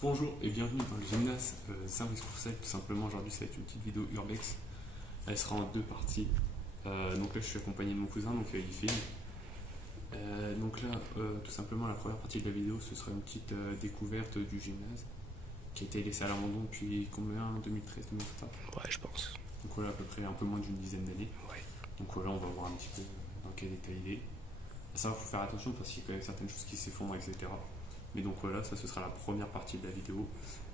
Bonjour et bienvenue dans le gymnase Saint-Brice-Courcelles. Tout simplement, aujourd'hui, ça va être une petite vidéo urbex. Elle sera en deux parties. Donc là, je suis accompagné de mon cousin, donc il filme. Donc là, tout simplement, la première partie de la vidéo, ce sera une petite découverte du gymnase qui a été laissé à l'abandon depuis combien? 2013, 2014? Ouais, je pense. Donc voilà, à peu près un peu moins d'une dizaine d'années. Ouais. Donc voilà, on va voir un petit peu dans quel état il est. Ça, il faut faire attention parce qu'il y a quand même certaines choses qui s'effondrent, etc. Mais donc voilà, ça ce sera la première partie de la vidéo.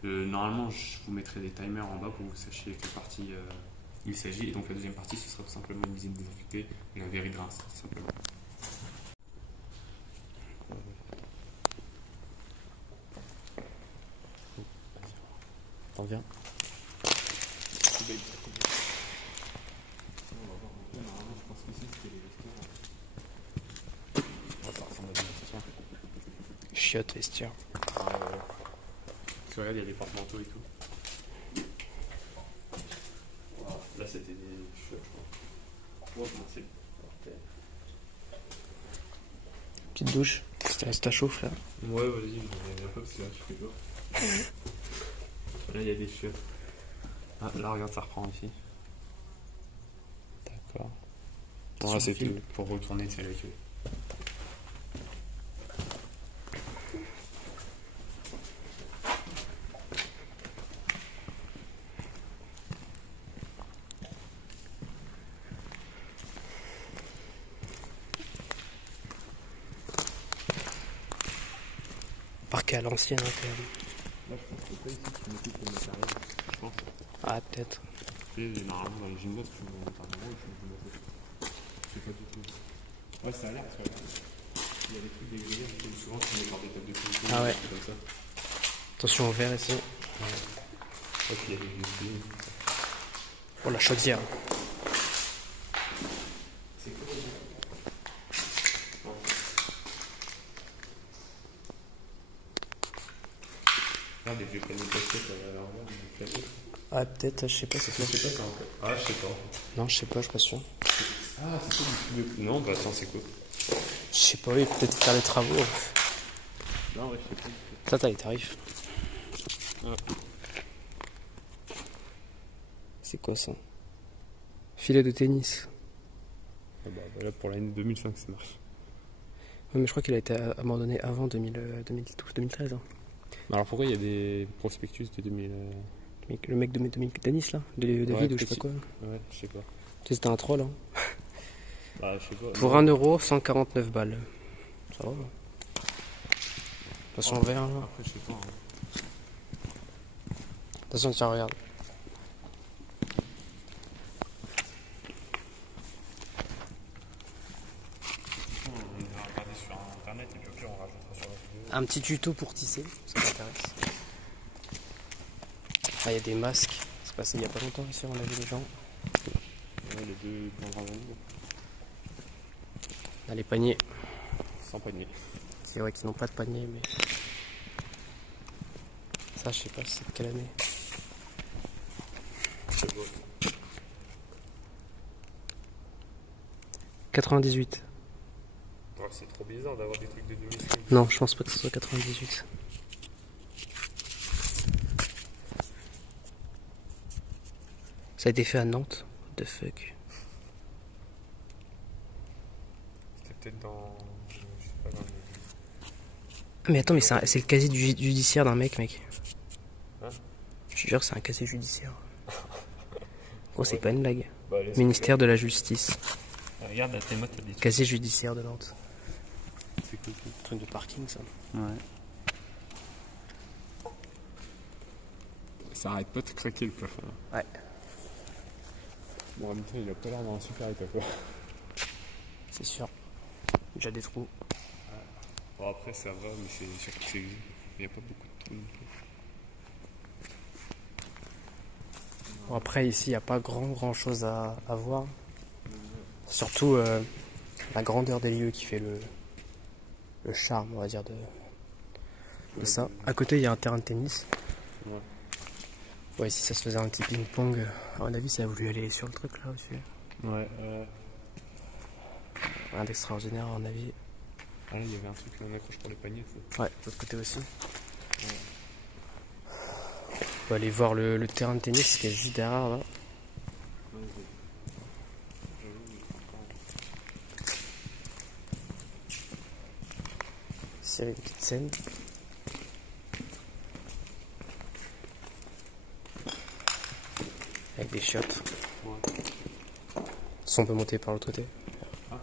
Normalement, je vous mettrai des timers en bas pour que vous sachiez quelle partie il s'agit. Et donc la deuxième partie, ce sera tout simplement une usine désinfectée et un verre de rince, tout simplement. T'en viens. Normalement, je pense qu'ici c'était les vestiaires. Ça ressemble à des vestiaires. Chiotte, vestiaire. Tu regardes, il y a des porte-manteaux et tout. Voilà. Là, c'était des chiottes, je crois. Bon, c'est Petite douche. C'est à chaud, frère. ouais, vas-y, j'en ai un peu parce que là, tu fais chaud. Là, il y a des chiottes. Ah, là, regarde, ça reprend ici. D'accord. Bon, là, c'est tout. Pour retourner, c'est avec eux. Parquet à l'ancienne, hein, quand même. Là, je pense que c'est ici que tu m'occupes le matériel. Je pense. Ah, peut-être. Tu sais, normalement, dans les gymnases, tu mets le matériel et tu mets le matériel. C'est pas du tout. Ouais, ça a l'air, ça a l'air. Il y a des trucs dégueulasse, souvent tu mets par des tables de cuisine. Ah ouais. Comme ça. Attention au verre ici. Ouais. Ok, il y a des cuisines. Oh, la chaudière. C'est quoi déjà? Ah, des vieux paniers de plastique à l'arrière, des plateaux. Ah, peut-être, je sais pas, c'est quoi. Je sais pas, c'est encore. Ah, je sais pas. Non, je sais pas, je suis pas sûr. Ah, c'est quoi du truc de. Non, bah attends, c'est quoi? Je sais pas, oui, peut-être faire les travaux. Non, ouais, je sais pas. Ça, t'as les tarifs. Ah. C'est quoi ça? Filet de tennis. Ah bah, là, pour l'année 2005, ça marche. Ouais, mais je crois qu'il a été abandonné avant 2013. Hein. Alors pourquoi il y a des prospectus de 2000. Le mec de Denis, là, de David, ou je sais pas quoi. Ouais, je sais pas. C'était un troll, hein. Bah, je sais pas. Pour 1 euro, 149 balles. Ça va. Attention au verre, là. Après, je sais pas. Hein. Attention, tiens, regarde. On va regarder sur internet et puis au pire, on rajoutera sur la vidéo. Un petit tuto pour tisser, ça m'intéresse. Ah, il y a des masques. C'est passé il y a pas longtemps ici, on a vu les gens. Ouais, les deux dans un Là, les paniers. sans panier. C'est vrai qu'ils n'ont pas de panier, mais. Ça, je sais pas, c'est de quelle année. Je sais pas. 98. Ouais, c'est trop bizarre d'avoir des trucs de 2005. Non, je pense pas que ce soit 98. Ça a été fait à Nantes. What the fuck. C'était peut-être dans. Je sais pas, dans les. Mais attends, mais c'est le casier judiciaire d'un mec. Hein? Je te jure, c'est un casier judiciaire. Oh, c'est pas une blague. Bah, allez, Ministère de la Justice. regarde, là, tes mots, t'as des trucs. Casier judiciaire de Nantes. C'est cool. Truc de parking, ça. Ouais. Ça arrête pas de craquer le plafond. Ouais. Bon, en même temps, il a pas l'air dans un super état, quoi. C'est sûr. Déjà des trous. Bon, après, ça va, mais c'est surtout que c'est gris. Il n'y a pas beaucoup de trous non plus. Bon, après, ici, il n'y a pas grand chose à voir. Surtout la grandeur des lieux qui fait le charme, on va dire, de ça. À côté, il y a un terrain de tennis. Ouais. Ouais, si ça se faisait un petit ping-pong, à mon avis, ça a voulu aller sur le truc là au-dessus. Ouais, Rien d'extraordinaire, à mon avis. Ah, là, il y avait un truc, un accroche pour les paniers, ça. Ouais, de l'autre côté aussi. Ouais. On va aller voir le terrain de tennis qui est juste derrière là. Ici, il y a une petite scène. Avec des chiottes. Ouais. Si on peut monter par l'autre côté. Ah.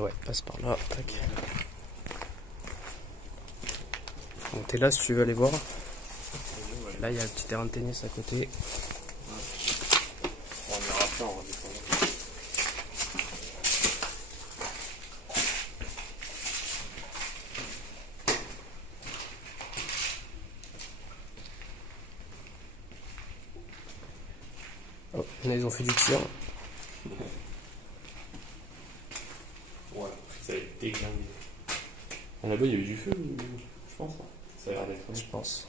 Ouais, passe par là. Tac. Bon, t'es là si tu veux aller voir. Là, il y a un petit terrain de tennis à côté. On ira après, on va descendre. Oh, là, ils ont fait du tir. Ouais, ça a été déglingué. Là-bas, il y a eu du feu, je pense. Ça a l'air d'être. Je pense.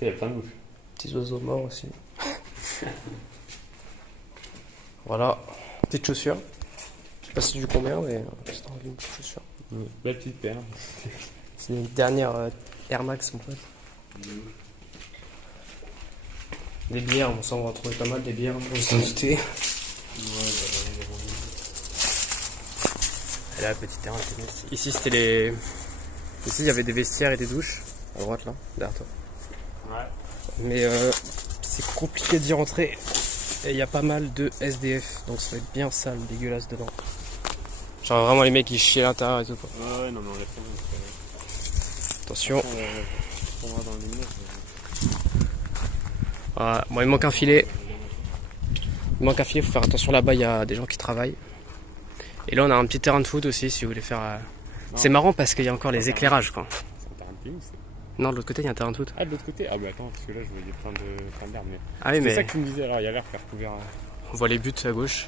Il y a plein de bouches. Petits oiseaux morts aussi. Voilà. Petite chaussure. Je sais pas si c'est du combien, mais c'est une petite chaussure. Belle petite paire. C'est une dernière Air Max, mon pote. Des bières, bon ça on va en trouver pas mal des bières pour vous en douter. Et là, petit terrain de tennis. Ici c'était les. Ici il y avait des vestiaires et des douches. À droite là, derrière toi. Ouais. Mais c'est compliqué d'y rentrer. Et il y a pas mal de SDF, donc ça va être bien sale, dégueulasse dedans. Genre vraiment les mecs qui chient à l'intérieur et tout quoi. Ouais, non mais on laisse tomber. Attention. On va dans le mur. Voilà. Bon, il manque un filet. Il manque un filet, faut faire attention là-bas, il y a des gens qui travaillent. Et là on a un petit terrain de foot aussi si vous voulez faire. C'est marrant parce qu'il y a encore les éclairages quoi. C'est un terrain de tennis. Non, de l'autre côté il y a un terrain de foot. Ah, de l'autre côté? Ah, bah attends, parce que là je voyais plein d'herbes. Mais... Ah oui, c'est mais ça que tu me disais, alors il y a l'air faire couvert. on voit les buts à gauche.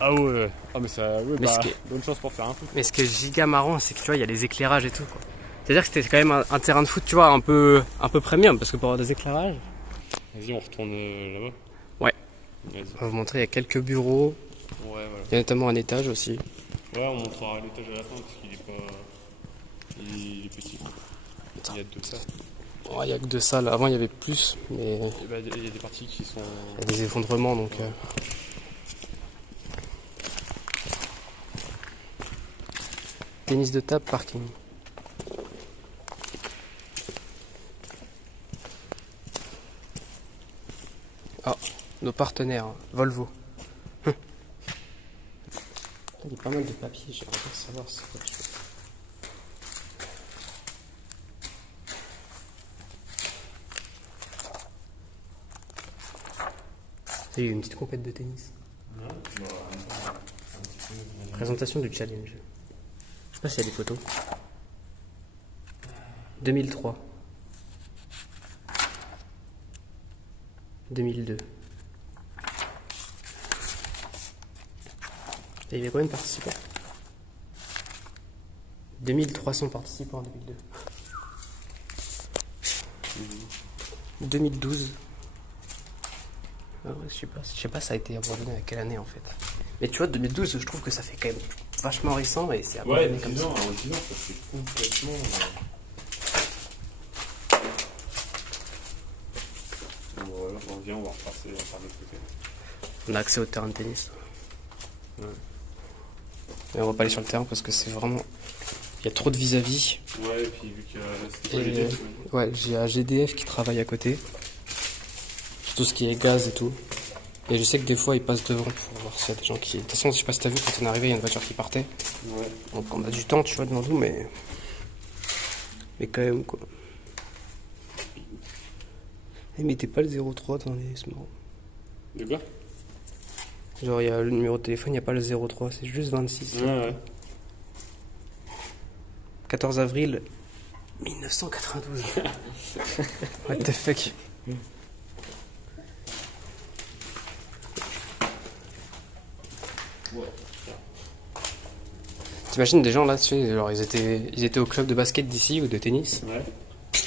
Ah ouais, ah mais ça, ouais, Mais bah, ce qui est- bonne chance pour faire un foot. Mais ce qui est giga marrant, c'est que tu vois, il y a les éclairages et tout quoi. C'est-à-dire que c'était quand même un terrain de foot, tu vois, un peu premium parce que pour avoir des éclairages. Vas-y, on retourne là-bas. Ouais. Vas-y. On va vous montrer, il y a quelques bureaux. Ouais, voilà. Il y a notamment un étage aussi. Ouais, on montrera l'étage à la fin parce qu'il est pas. Il est petit. Il y a deux salles. Ouais, il y a que deux salles. Avant il y avait plus, mais Et bah, il y a des parties qui sont. il y a des effondrements donc. Tennis de table, parking. Ah, nos partenaires, Volvo. Il y a pas mal de papiers, j'aimerais bien savoir c'est quoi. Il y a eu une petite compète de tennis. Présentation du challenge. Je sais pas s'il y a des photos. 2003. 2002. Et il y avait combien de participants? 2300 participants en 2002. 2012. Ah ouais, je sais pas ça a été abandonné à quelle année en fait. Mais tu vois 2012 je trouve que ça fait quand même vachement récent et c'est abandonné comme ça. En 10 ans, ça fait complètement. Bon, voilà, on vient, on va repasser par l'autre côté. On a accès au terrain de tennis. Ouais. Mais on va pas aller sur le terrain parce que c'est vraiment. Il y a trop de vis-à-vis. Ouais, et puis vu que c'était pas Et GDF, ouais, j'ai un GDF qui travaille à côté. Sur tout ce qui est gaz et tout. Et je sais que des fois ils passent devant pour voir s'il y a des gens qui. De toute façon, je sais pas si t'as vu quand on est arrivé, il y a une voiture qui partait. Ouais. Donc on a du temps, tu vois, devant nous, mais. Mais quand même quoi. Et mettez pas le 03 dans les smarts. De quoi? Genre il y a le numéro de téléphone, il n'y a pas le 03, c'est juste 26. Ouais. 14 avril 1992. What the fuck. T'imagines des gens là, tu sais, genre ils étaient au club de basket d'ici ou de tennis. Ouais.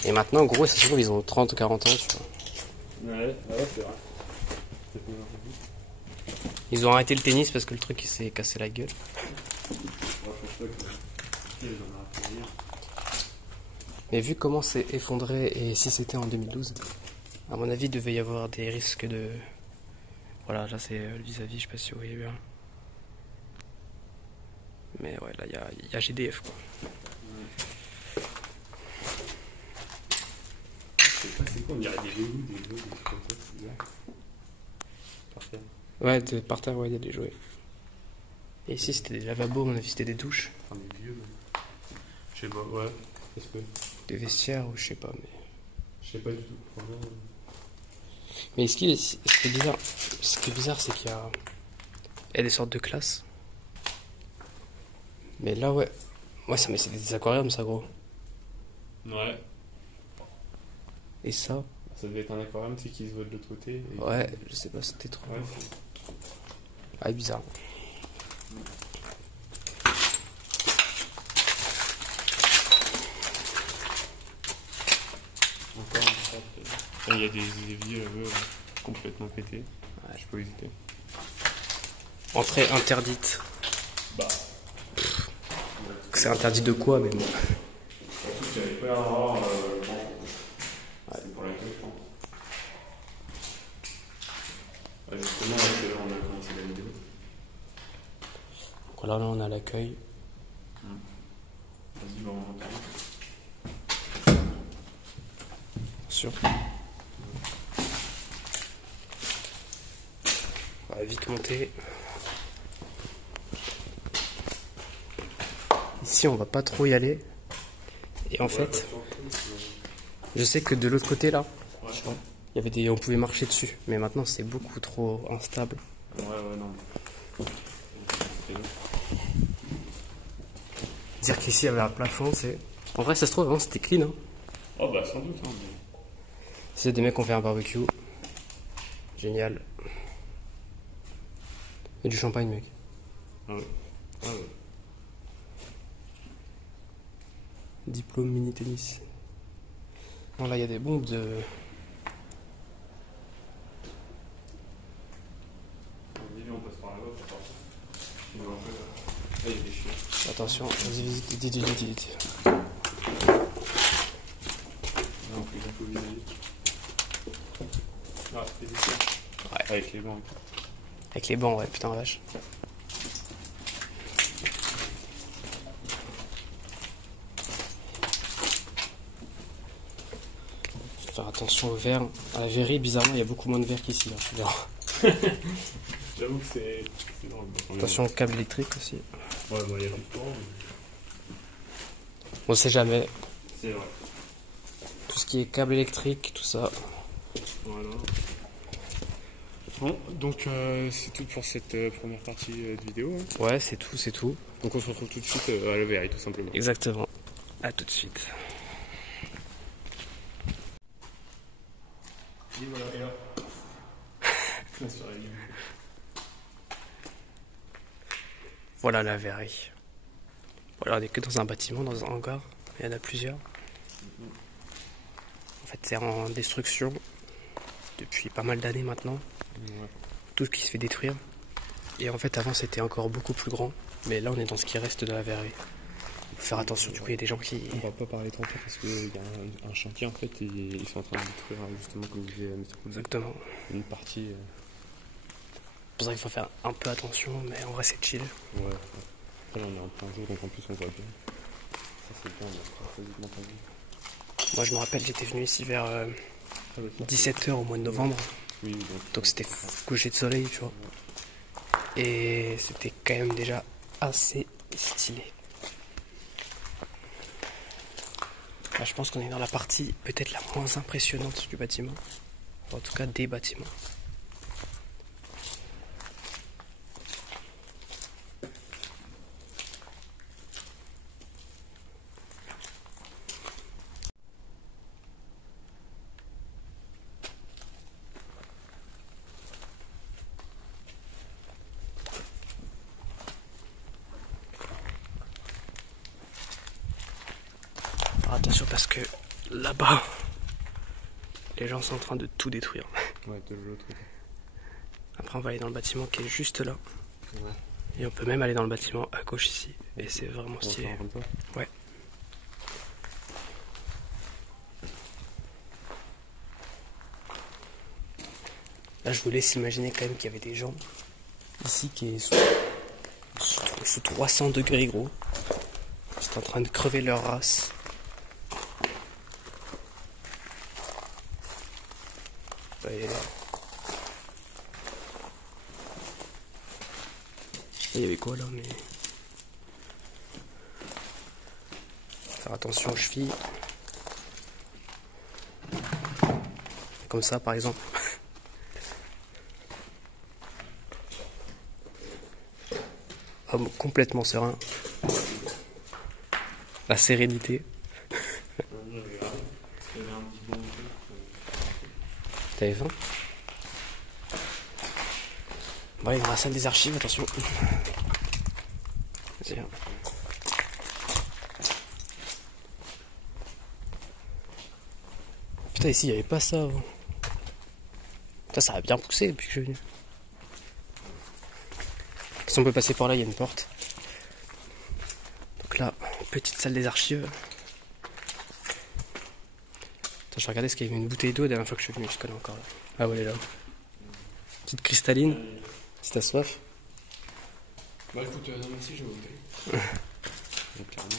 Et maintenant, en gros, ça se trouve, ils ont 30 ou 40 ans, tu vois. Ouais, c'est vrai. Ils ont arrêté le tennis parce que le truc il s'est cassé la gueule. Mais vu comment c'est effondré et si c'était en 2012, à mon avis, il devait y avoir des risques de... Voilà, là c'est le vis-à-vis, je sais pas si vous voyez bien. Mais ouais, là il y a GDF quoi. Je sais pas c'est quoi, on dirait des jouets, des trucs comme ça, c'est bizarre. Par terre. Ouais, par terre, ouais, il y a des jouets. Et ici c'était des lavabos, à mon avis c'était des douches. Enfin, des vieux, mais... Je sais pas, ouais. Est-ce que... Des vestiaires ou je sais pas, mais... Je sais pas du tout, franchement. Mais ce qui est bizarre, c'est qu'il y a des sortes de classes. Mais là, ouais. Ouais, ça, mais c'est des aquariums, ça, gros. Ouais. Et ça? Ça devait être un aquarium, tu sais, qui se voit de l'autre côté. Et... Ouais, je sais pas, c'était trop. Ouais, ah, bizarre. Encore une sorte. Il y a des vieux là-bas complètement pétés. Ouais, je peux hésiter. Entrée interdite. Bah. C'est interdit de quoi, mais bon. Surtout qu'il n'y avait pas l'air d'avoir c'est pour l'accueil, je pense. Ouais, justement, c'est là où on a commencé la vidéo. Voilà, là on a l'accueil. Vas-y, on monte. Sûr. On va vite monter. Ici on va pas trop y aller. Et en fait, je sais que de l'autre côté là, il y avait on pouvait marcher dessus. Mais maintenant c'est beaucoup trop instable. Ouais, non. Dire qu'ici il y avait un plafond, c'est... En vrai ça se trouve avant c'était clean. Hein. Oh bah sans doute. Hein, mais... C'est des mecs qui ont fait un barbecue. Génial. Et du champagne, mec. Ah ouais. Ah ouais. Diplôme mini tennis. Bon là il y a des bombes de... On passe par là-bas pour partir. Là, il y a des chiens. Attention, vas-y, vite. Là, on fait un peu vis-à-vis. Ah, c'est des chiens. Ouais. Avec les bancs. Avec les bancs, ouais, putain la vache. Faut faire attention aux verres. À la verrerie, bizarrement, il y a beaucoup moins de verres qu'ici. Là. J'avoue que c'est drôle. Attention aux câbles électriques aussi. Ouais, bon, il y a longtemps. On sait jamais. C'est vrai. Tout ce qui est câble électrique, tout ça. Voilà. Bon, donc c'est tout pour cette première partie de vidéo. Hein. Ouais, c'est tout. Donc on se retrouve tout de suite à la verrerie, tout simplement. Exactement. À tout de suite. Et voilà, et là. Sur la ligne. Voilà la verrerie. Voilà, on n'est que dans un bâtiment, dans un hangar. Il y en a plusieurs. En fait, c'est en destruction depuis pas mal d'années maintenant. Ouais. Tout ce qui se fait détruire. Et en fait, avant, c'était encore beaucoup plus grand. Mais là, on est dans ce qui reste de la verrerie. Il faut faire attention, du coup, il y a des gens qui... On va pas parler trop fort parce qu'il y a un chantier en fait et ils sont en train de détruire justement comme disait Mr. Cool. Exactement. Une partie. C'est pour ça qu'il faut faire un peu attention, mais en vrai, c'est chill. Ouais. Après, là, on est en plein jour donc en plus on voit bien. Ça, c'est bien, on a quasiment pas vu. Moi, je me rappelle, j'étais venu ici vers 17h au mois de novembre. Oui, donc c'était coucher de soleil, tu vois. Et c'était quand même déjà assez stylé. Là, je pense qu'on est dans la partie peut-être la moins impressionnante du bâtiment. En tout cas, des bâtiments. Alors attention parce que là-bas, les gens sont en train de tout détruire. Ouais, de l'autre côté. Après, on va aller dans le bâtiment qui est juste là. Ouais. Et on peut même aller dans le bâtiment à gauche ici. Et c'est vraiment stylé. Comme ça. Ouais. Là, je vous laisse imaginer quand même qu'il y avait des gens ici qui est sous 300 degrés, gros. Ils sont en train de crever leur race. Ouais, là. Il y avait quoi là, mais... Faire attention aux chevilles. Comme ça, par exemple. Homme complètement serein. La sérénité. T'avais faim? Bon, allez, dans la salle des archives, attention. Vas-y, hein. Putain, ici, il n'y avait pas ça avant. Putain, ça a bien poussé depuis que je suis venu. Si on peut passer par là, il y a une porte. Donc là, petite salle des archives. Attends, je regardais ce qu'il y avait une bouteille d'eau la dernière fois que je suis venu, je connais encore là. Ah ouais, elle est là. Petite cristalline, si t'as soif. Bah écoute, non merci, je vais goûter. Donc clairement...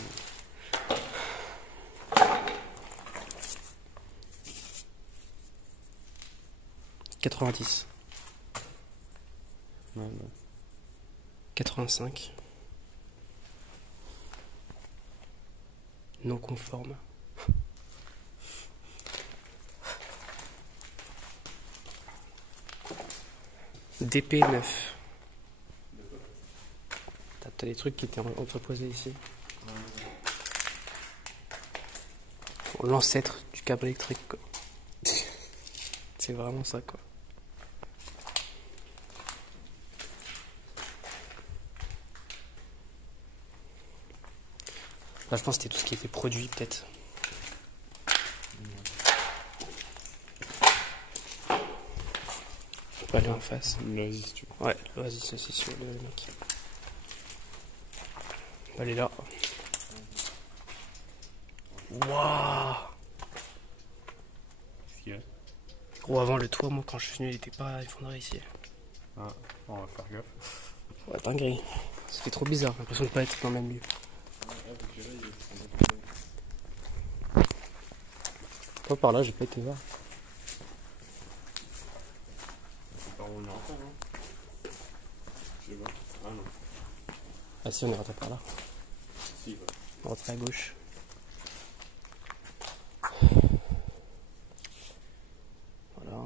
90. Ouais. 85. Non conforme. DP9. T'as des trucs qui étaient entreposés ici. L'ancêtre du câble électrique, quoi. C'est vraiment ça, quoi. Là, je pense que c'était tout ce qui était produit, peut-être. On peut aller en face. L'Oasis, tu vois. Ouais, vas-y, c'est sûr, le mec. On va aller là. Waouh! Qu'est-ce qu'il y a? Gros, avant le toit, moi, quand je suis venu, il était pas effondré ici. Ah, on va faire gaffe. Ouais, dinguerie. C'était trop bizarre, j'ai l'impression de pas être dans le même lieu. Pas par là, j'ai pas été voir. C'est par où on est rentré, non? Je sais pas. Ah non. Ah si, on est rentré par là. Si, ouais. On est rentré à gauche. Voilà.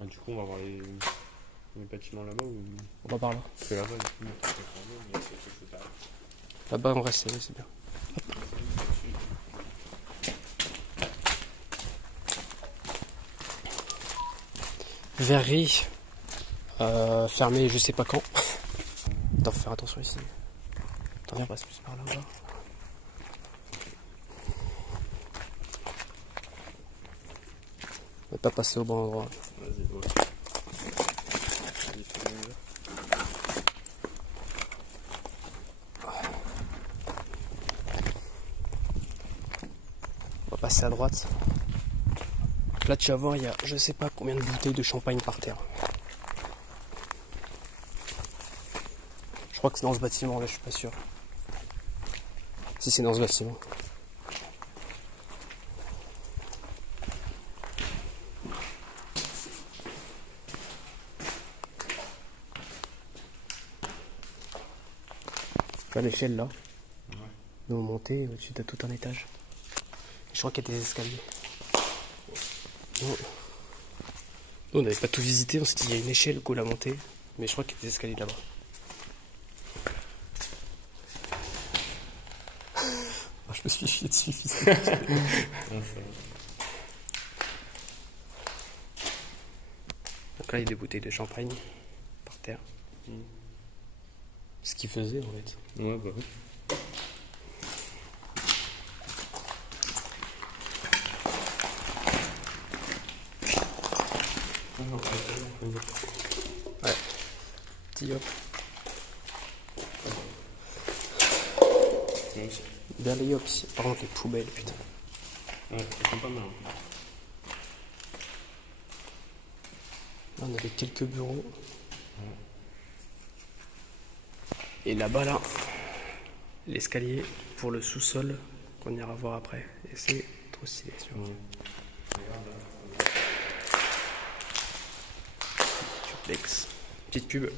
Ah, du coup, on va voir les bâtiments là-bas ou... On va par là. Parce que là-bas, du coup, on a fait mais c'est quelque chose d'arrêt. Là-bas, on reste, c'est bien. Verrerie. Fermée je sais pas quand. Attends, faut faire attention ici. Attends, viens, passe plus par là-bas. On va pas passer au bon endroit. Vas-y, ouais. On va passer à droite. Là, tu vas voir, il y a je sais pas combien de bouteilles de champagne par terre. Je crois que c'est dans ce bâtiment, là, je suis pas sûr. Si c'est dans ce bâtiment. Tu vois l'échelle là? Ouais. Nous on montait au-dessus de tout un étage. Je crois qu'il y a des escaliers. Nous, on n'avait pas tout visité, on s'est dit il y a une échelle go la montée, mais je crois qu'il y a des escaliers là-bas. Ah, je me suis chié dessus, fils. Donc là il y a des bouteilles de champagne par terre. Ce qu'ils faisaient en fait. Ouais, bah oui. Ouais. Petit hop. Bien les hop ici. Par contre les poubelles, putain. Ouais, elles sont pas mal. Là, on avait quelques bureaux. Et là-bas, là, l'escalier pour le sous-sol qu'on ira voir après. Et c'est trop stylé. Duplex. Petite pub.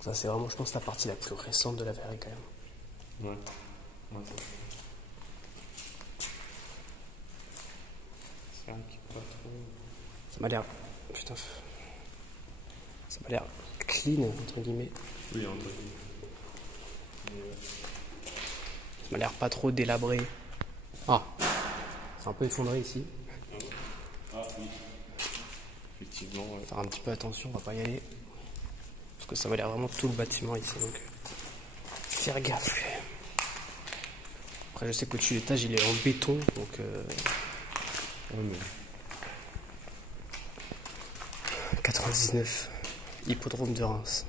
Ça, c'est vraiment, je pense, la partie la plus récente de la verrerie quand même. Ouais. Ouais, c'est vrai qu'il est pas trop. Ça m'a l'air. Putain. Ça m'a l'air clean, entre guillemets. Oui, entre guillemets. Ça m'a l'air pas trop délabré. Ah, c'est un peu effondré ici. Ah oui. Effectivement, ouais. Faire un petit peu attention, on va pas y aller. Parce que ça m'a l'air vraiment tout le bâtiment ici. Donc, faire gaffe. Après, je sais qu'au-dessus de l'étage, il est en béton. Donc, Ouais, mais... 99, hippodrome de Reims.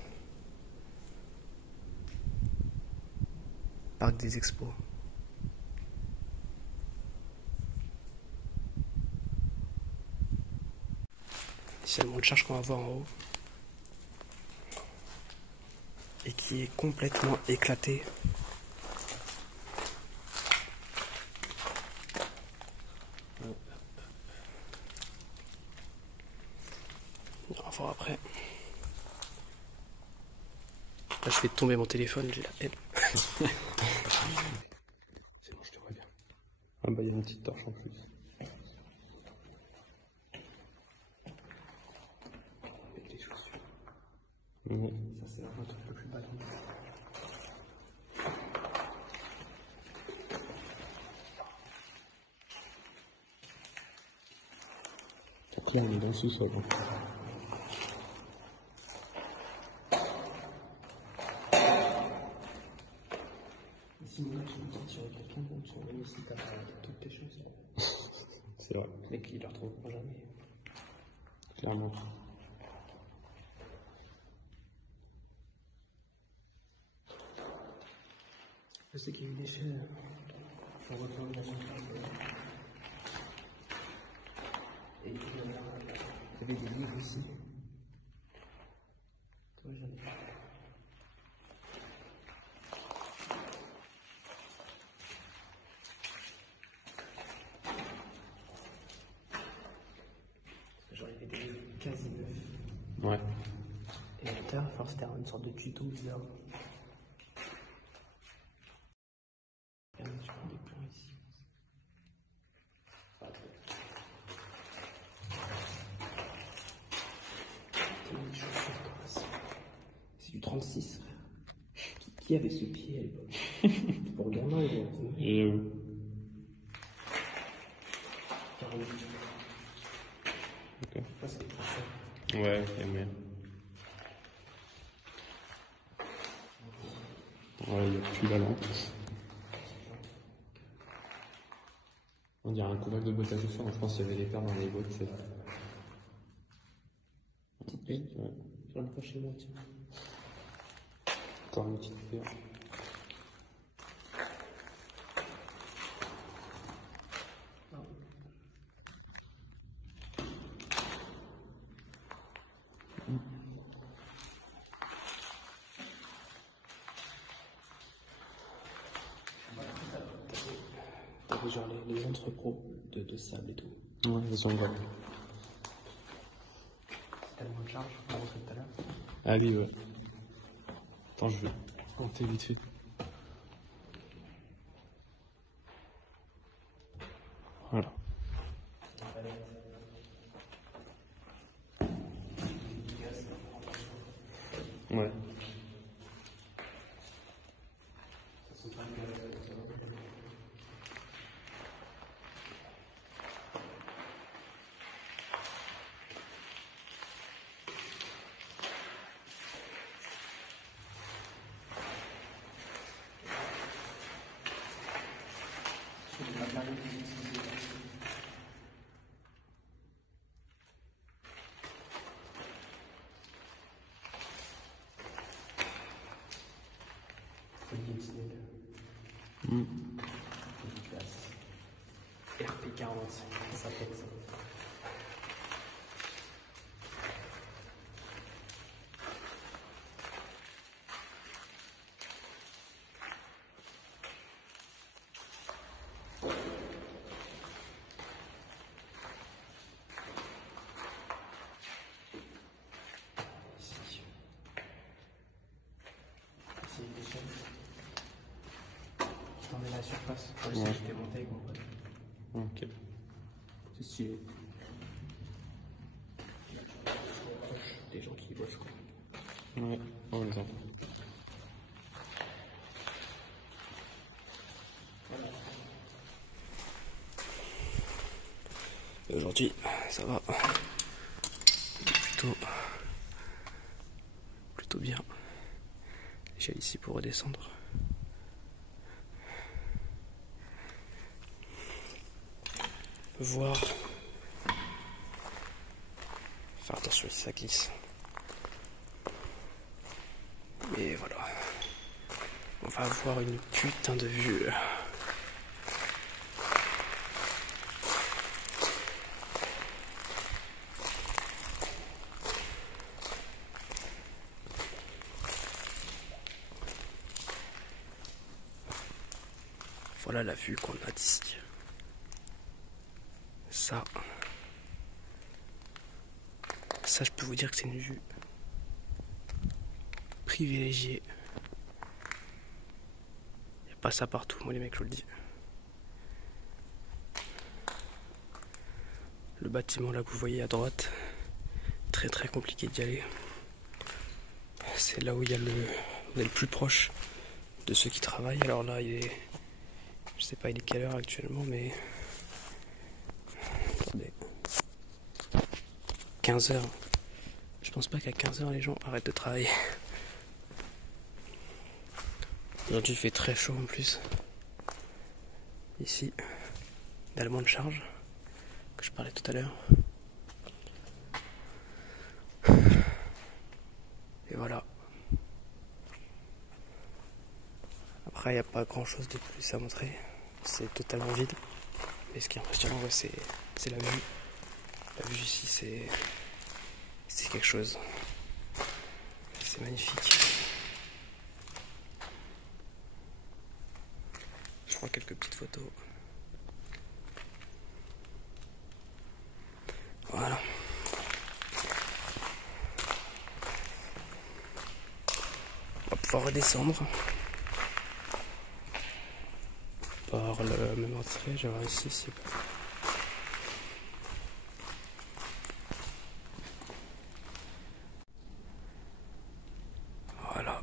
Parc des Expos. Ici, il y a le monte charge qu'on va voir en haut. Et qui est complètement éclaté. On va voir après. Là, je fais tomber mon téléphone, j'ai la haine. C'est bon, je te vois bien. Ah bah il y a une petite torche en plus. Avec les chaussures. Mmh. Ça, c'est vraiment un truc le plus bas. Donc là on est dans le sous-sol. Sinon, là, tu me dis, tu regardes bien, donc tu regardes aussi ta toutes tes choses. C'est vrai. Les mec, ils le retrouveront jamais. Clairement. Je sais qu'il y a eu des chaînes. Je retourne dans son et il y avait des livres ici. Toi, j'en ai pas. Genre, il y avait des livres quasi neufs. Ouais. Et à l'intérieur, enfin, c'était une sorte de tuto bizarre. Tu prends des plans ici. Pas trop. C'est du 36, frère. Qui avait ce pied à l'époque? Pour gamin, il est. Ok. Ça, c'est trop cher. Ouais, mais... Ouais, il n'y a plus la lampe. On dirait un couvercle de bottes à chaussures, donc je pense qu'il y avait des paires dans les bottes. C'est... Petite paire. Ouais. J'en ai pas chez moi, tiens. Encore une petite paire. T'avais genre les entrepôts de sable et tout. Ouais, ils sont là. T'as le moins de charge, on va rentrer tout à l'heure. Allez, ouais. Attends, je vais monter vite fait. Voilà. Ouais. les matériaux qu'ils utilisent. Faut guillotiner le classe. RP45, ça s'appelle ça. Je t'en mets la surface pour essayer de démonter avec mon pote. Ok. C'est stylé. Des gens qui bossent quoi. Ouais, on les entend. Et aujourd'hui, ça va plutôt bien. J'ai ici pour redescendre. Voir. Faire attention si ça glisse. Et voilà. On va avoir une putain de vue. Voilà la vue qu'on a d'ici. Ça, je peux vous dire que c'est une vue privilégiée. Il n'y a pas ça partout, moi les mecs, je vous le dis. Le bâtiment là que vous voyez à droite, très très compliqué d'y aller. C'est là où il y a on est le plus proche de ceux qui travaillent. Alors là, je sais pas il est quelle heure actuellement, mais attendez, 15h. Je pense pas qu'à 15h les gens arrêtent de travailler. Aujourd'hui il fait très chaud en plus. Ici, d'allemand de charge, que je parlais tout à l'heure. Et voilà. Après il n'y a pas grand chose de plus à montrer. C'est totalement vide. Mais ce qui est impressionnant, ouais, c'est la vue. La vue ici, c'est quelque chose. C'est magnifique. Je prends quelques petites photos. Voilà. On va pouvoir redescendre par le même entrée. Je vais voir ici si voilà.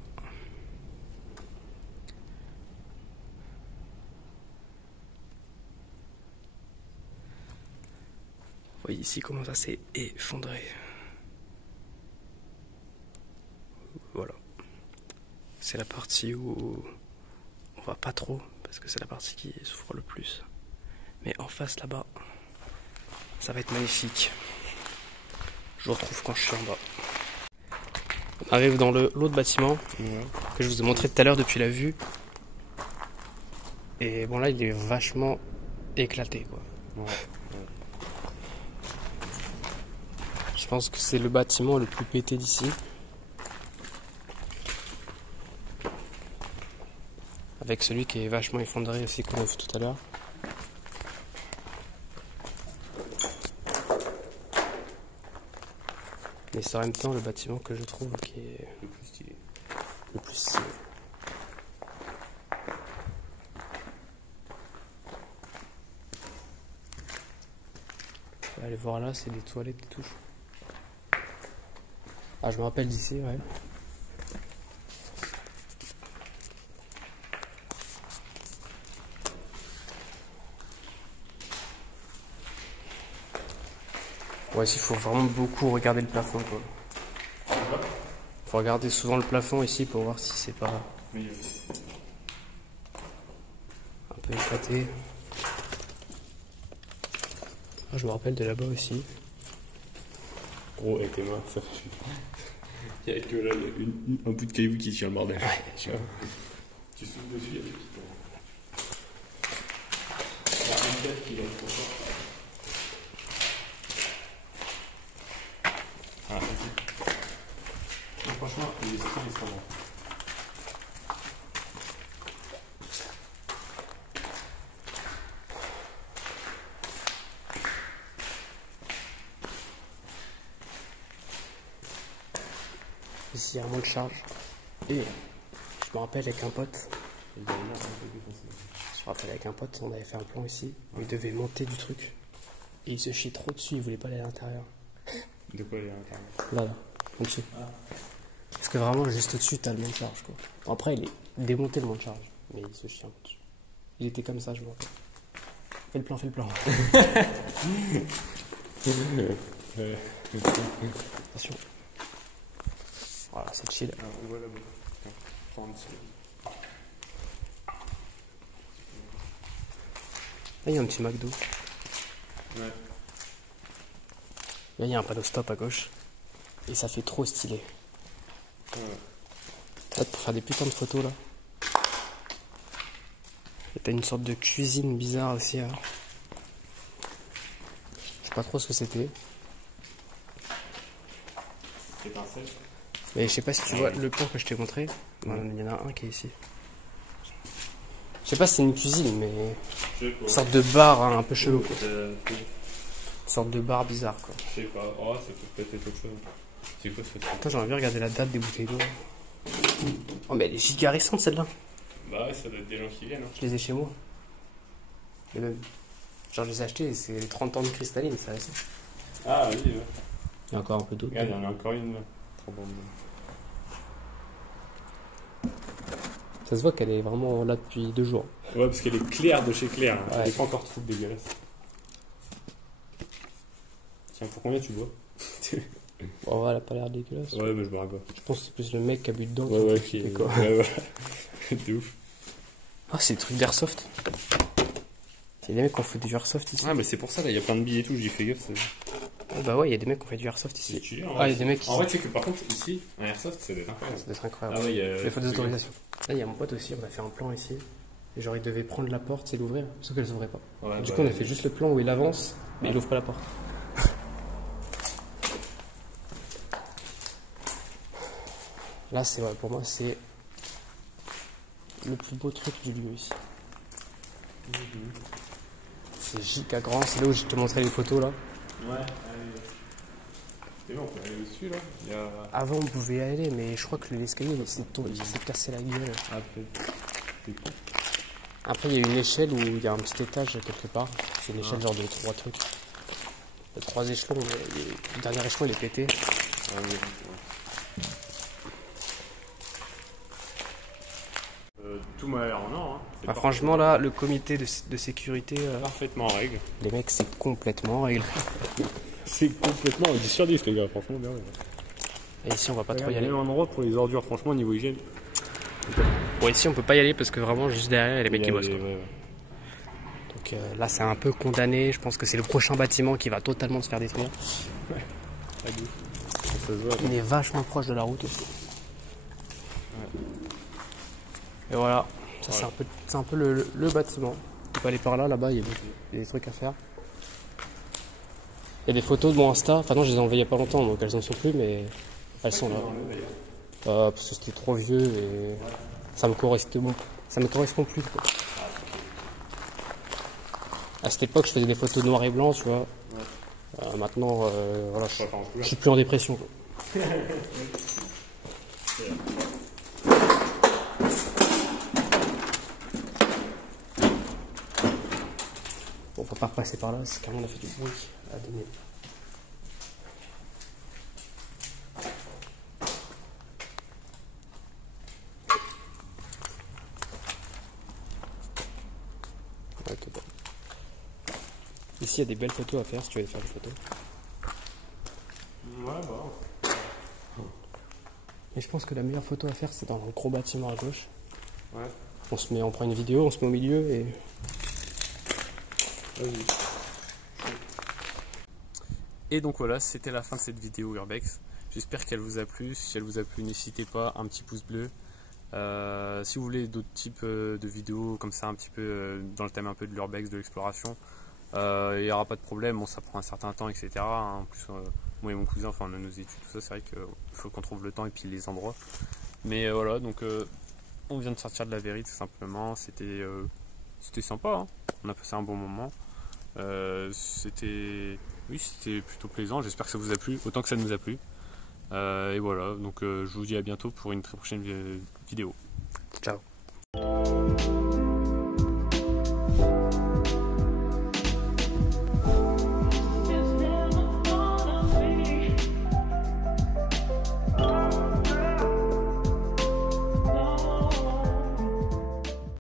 Vous voyez ici comment ça s'est effondré. Voilà. C'est la partie où on va pas trop, parce que c'est la partie qui souffre le plus. Mais en face là-bas, ça va être magnifique. Je vous retrouve quand je suis en bas. On arrive dans l'autre bâtiment que je vous ai montré tout à l'heure depuis la vue. Et bon là, il est vachement éclaté quoi. Je pense que c'est le bâtiment le plus pété d'ici. Avec celui qui est vachement effondré aussi qu'on a vu tout à l'heure. Mais c'est en même temps le bâtiment que je trouve qui est Le plus stylé. le plus stylé. On va aller voir là, c'est des toilettes et tout. Ah, je me rappelle d'ici, ouais. Ouais, il faut vraiment beaucoup regarder le plafond, quoi. Faut regarder souvent le plafond ici pour voir si c'est pas un peu éclaté. Ah, je me rappelle de là-bas aussi. Gros, avec tes mains, ça fait. Il y a que là, un bout de caillou qui tient le bordel. Ouais, tu vois. Tu souffles dessus, il y a des petits points. Il y a un tête qui va être trop fort. Ah, c'est tout. Franchement, il est stylé, ça va. Ici, il y a un moins de charge. Et je me rappelle avec un pote. Je me rappelle avec un pote, on avait fait un plan ici. Il devait monter du truc. Et il se chie trop dessus, il voulait pas aller à l'intérieur. De quoi il y a un carré? Là, en dessous. Parce que vraiment, juste au-dessus, t'as le moins de charge, quoi. Bon, après, il est démonté le moins de charge. Mais il se chie un peu dessus. Il était comme ça, je me rappelle. Fais le plan, fais le plan. Attention. Voilà, c'est chill. Ah, on voit là-bas. Prends un dessous. Là, il y a un petit McDo. Ouais. Là, il y a un panneau stop à gauche. Et ça fait trop stylé. Ouais. Peut-être pour faire des putains de photos, là. Et t'as une sorte de cuisine bizarre aussi, là. Je sais pas trop ce que c'était. Étincelle. Mais je sais pas si tu vois le plan que je t'ai montré. Voilà, il y en a un qui est ici. Je sais pas si c'est une cuisine, mais une sorte de bar hein, un peu chelou, quoi. Une sorte de bar bizarre, quoi. Je sais pas. Oh, ça peut peut-être être autre chose. C'est quoi ce truc? Attends, j'aimerais bien regarder la date des bouteilles d'eau. Oh, mais elle est giga récente, celle-là. Bah ouais, ça doit être des gens qui viennent. Hein. Je les ai chez moi. Les mêmes. Genre, je les ai achetés, c'est les 30 ans de cristalline, c'est récent. Ah oui, ouais. Il y a encore un peu d'autres. Regarde, il y en a encore une là. Trop bonne. Ça se voit qu'elle est vraiment là depuis 2 jours. Ouais, parce qu'elle est claire de chez Claire. Hein. Ouais. Elle est pas encore trop dégueulasse. Tiens, pour combien tu bois? Oh, elle a pas l'air dégueulasse. Ouais, mais je me ragote. Je pense que c'est plus le mec qui a bu dedans. Ouais, qui ouais, fait quoi. ouais, ouais. De ouf. Ah, c'est des trucs d'airsoft. Il y a des mecs qui ont fait du airsoft ici. Ah, mais c'est pour ça, là, il y a plein de billets et tout, j'y fais gaffe. Ah, bah ouais, il y a des mecs qui ont fait du airsoft C'est ici. stylé, en Ah, vrai. il y a des mecs qui. En vrai, tu sais que par contre, ici, un airsoft, ça doit être incroyable. Ça doit être incroyable. Ah ouais, il y a. Les fautes d'autorisation. Là, il y a mon pote aussi, on a fait un plan ici. Et genre, il devait prendre la porte et l'ouvrir, sauf qu'elle s'ouvrait pas. Ouais, Du bah, coup, on a fait juste le plan où il avance, mais il ouvre pas la porte. Là, c'est ouais, pour moi, c'est le plus beau truc du lieu ici. C'est giga grand, c'est là où je te montrais les photos là. Ouais, allez. C'est bon, on peut aller au-dessus là. Il y a. Avant, on pouvait y aller, mais je crois que l'escalier il s'est tombé, il s'est cassé la gueule. Ah, peut-être. C'est cool. Après, il y a une échelle où il y a un petit étage quelque part. C'est une échelle genre de 3 trucs. De 3 échelons, mais le dernier échelon il est pété. Ah, oui. Tout m'a l'air en or. Hein. Ah, franchement, là, le comité de sécurité, Parfaitement en règle. les mecs, c'est complètement en règle. C'est complètement 10 sur 10, les gars, franchement, bien. Et ici, on va pas trop y Il y a aller. même endroit pour les ordures, franchement, niveau hygiène. Bon, ici, on peut pas y aller parce que vraiment, juste derrière, il y a les mecs qui bossent. Quoi. Ouais. Donc là, c'est un peu condamné. Je pense que c'est le prochain bâtiment qui va totalement se faire détruire. Ça se voit. Il est vachement proche de la route aussi. Et voilà, ça c'est un peu le bâtiment. On peut aller par là, là-bas, il y a des trucs à faire. Il y a des photos de mon Insta. Enfin non, je les ai envoyées il y a pas longtemps, donc elles en sont plus, mais elles sont là. Parce que c'était trop vieux et ça me correspond plus. Quoi. À cette époque, je faisais des photos noir et blanc, tu vois. Maintenant, voilà, je suis plus en dépression. Quoi. Bon, faut pas repasser par là, c'est quand même on a fait du bruit à donner. Ouais, t'es bon. Ici, il y a des belles photos à faire si tu veux faire des photos. Ouais, bah. Et je pense que la meilleure photo à faire, c'est dans le gros bâtiment à gauche. Ouais. On prend une vidéo, on se met au milieu et. Vas-y. Et donc voilà, c'était la fin de cette vidéo Urbex. J'espère qu'elle vous a plu. Si elle vous a plu, n'hésitez pas, un petit pouce bleu. Si vous voulez d'autres types de vidéos comme ça, un petit peu dans le thème un peu de l'Urbex, de l'exploration, il n'y aura pas de problème. Bon, ça prend un certain temps, etc. En plus, moi et mon cousin, enfin, on a nos études, tout ça, c'est vrai qu'il faut qu'on trouve le temps et puis les endroits. Mais voilà, donc on vient de sortir de la Vairie tout simplement. C'était sympa, hein. On a passé un bon moment. C'était plutôt plaisant. J'espère que ça vous a plu autant que ça nous a plu. Et voilà, donc je vous dis à bientôt pour une très prochaine vidéo. Ciao.